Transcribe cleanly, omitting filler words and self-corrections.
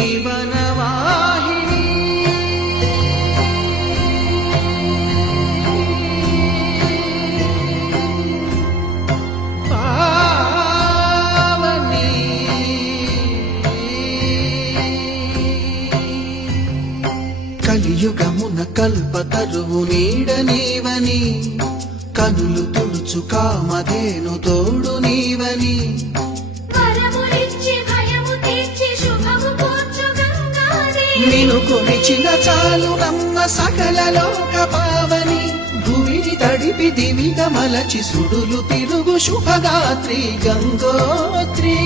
జీవనవాహిని పావని కలియుగమున కల్పతరువు నీడ నీవని కనులు తుడుచు కామధేను తోడు నీవని నిను కొలిచిన చాలు నమ్మ సకల లోక పావని భూమిని తడిపి దివిగా మలచి సుడులు తిరుగు శుభగాత్రి గంగోత్రి